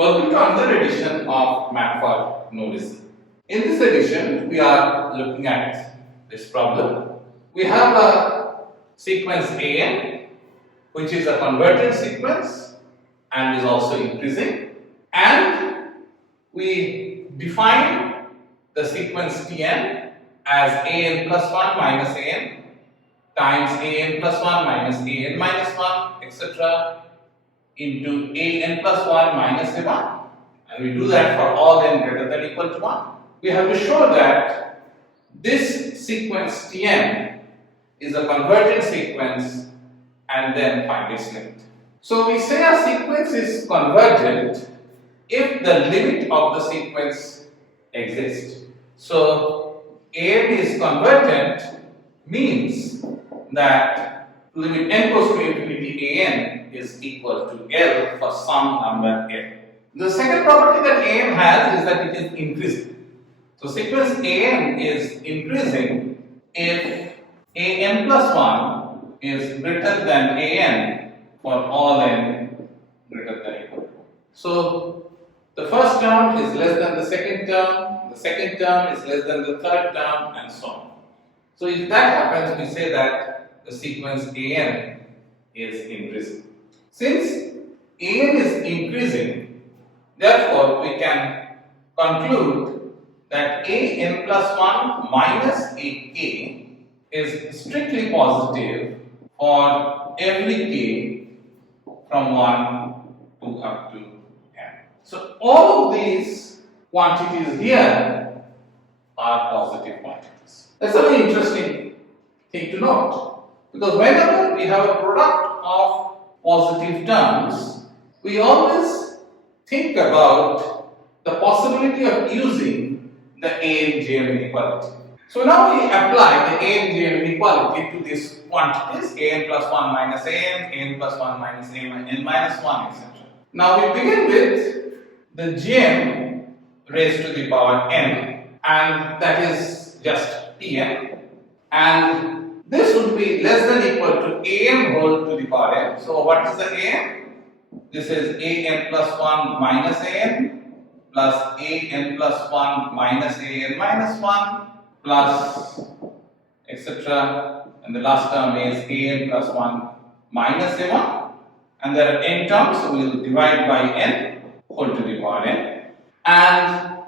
Welcome to another edition of Math for No Reason. In this edition, we are looking at this problem. We have a sequence an, which is a convergent sequence and is also increasing, and we define the sequence Tn as an plus 1 minus an times an plus 1 minus an minus 1, etc. into an plus 1 minus a1, and we do that for all n greater than or equal to 1. We have to show that this sequence Tn is a convergent sequence and then find its limit. So we say a sequence is convergent if the limit of the sequence exists. So an is convergent means that limit n goes to infinity an is equal to L for some number n. The second property that an has is that it is increasing. So sequence an is increasing if an plus 1 is greater than an for all n greater than or equal to 1. So the first term is less than the second term is less than the third term, and so on. So if that happens, we say that the sequence an is increasing. Since an is increasing, therefore we can conclude that an plus 1 minus ak is strictly positive for every k from 1 to up to n. So all of these quantities here are positive quantities. That's a very interesting thing to note, because whenever we have a product of positive terms, we always think about the possibility of using the AN-JM inequality. So now we apply the AN-JM inequality to these quantities, an plus 1 minus an plus 1 minus n minus 1, etc. Now we begin with the gm raised to the power n, and that is just Tn, and this would be less than or equal to an whole to the power n. So what is the an? This is an plus 1 minus an plus an plus 1 minus an minus 1 plus etc. And the last term is an plus 1 minus a1, and there are n terms, so we will divide by n whole to the power n. And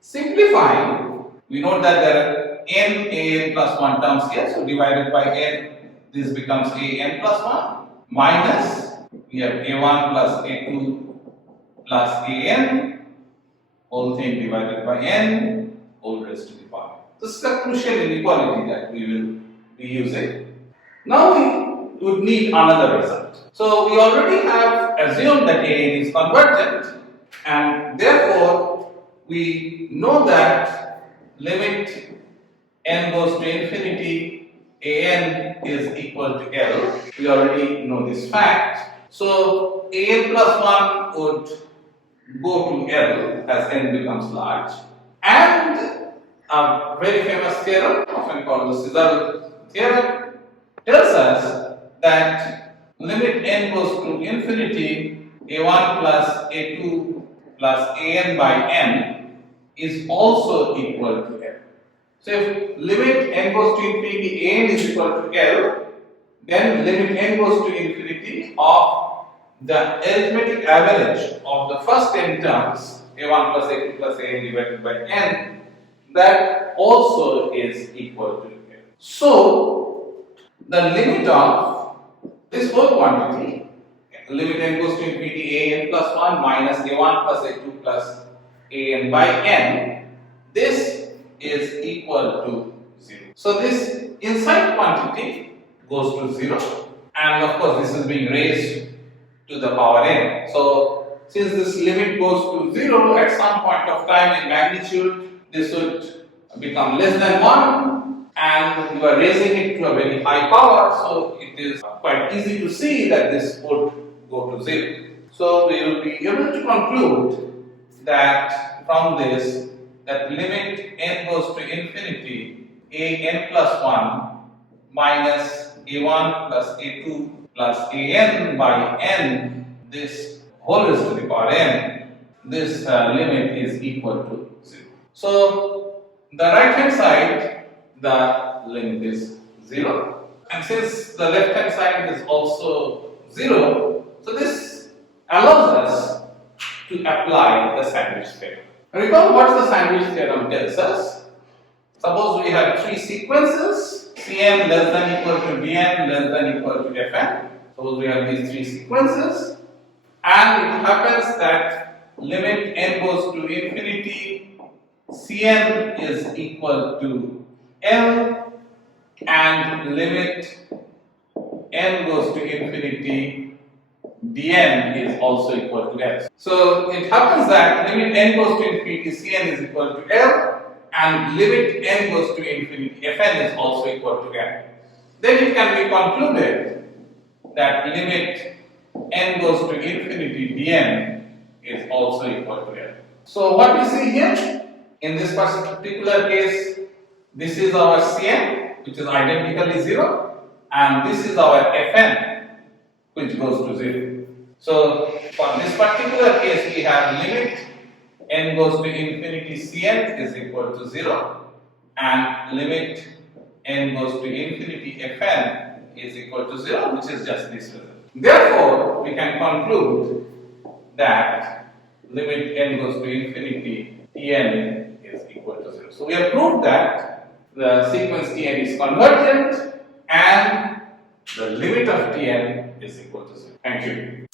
simplifying, we note that there are an plus 1 terms here, so divided by n, this becomes an plus 1 minus, we have a1 plus a2 plus an, whole thing divided by n, whole raised to the power. This is a crucial inequality that we will be using. Now we would need another result. So we already have assumed that an is convergent, and therefore we know that limit n goes to infinity, an is equal to L. We already know this fact. So an plus 1 would go to L as n becomes large. And a very famous theorem, often called the Cesaro Theorem, tells us that limit n goes to infinity, a1 plus a2 plus an by n is also equal to L. So if limit n goes to infinity, an is equal to L, then limit n goes to infinity of the arithmetic average of the first n terms, a1 plus a2 plus an divided by n, that also is equal to L. So the limit of this whole quantity, limit n goes to infinity, an plus 1 minus a1 plus a2 plus an by n, this is equal to 0. So this inside quantity goes to 0, and of course this is being raised to the power n. So since this limit goes to 0 at some point of time in magnitude, this would become less than 1, and you are raising it to a very high power, so it is quite easy to see that this would go to 0. So we will be able to conclude that from this, that limit n goes to infinity, an plus 1 minus a1 plus a2 plus an by n, this whole raised to the power n, this limit is equal to 0. So the right hand side, the limit is 0, and since the left hand side is also 0, so this allows us to apply the Sandwich Theorem. Recall what the Sandwich Theorem tells us. Suppose we have three sequences, Cn less than equal to Dn less than equal to Fn. Suppose we have these three sequences, and it happens that limit n goes to infinity, Cn is equal to L, and limit n goes to infinity, Dn is also equal to L. So it happens that limit n goes to infinity, Cn is equal to L, and limit n goes to infinity, Fn is also equal to L. Then it can be concluded that limit n goes to infinity, Dn is also equal to L. So what we see here, in this particular case, this is our Cn, which is identically 0, and this is our Fn, which goes to 0. So for this particular case, we have limit n goes to infinity, Cn is equal to 0, and limit n goes to infinity, Fn is equal to 0, which is just this result. Therefore, we can conclude that limit n goes to infinity, Tn is equal to 0. So we have proved that the sequence Tn is convergent and the limit of Tn is equal to 0. Thank you.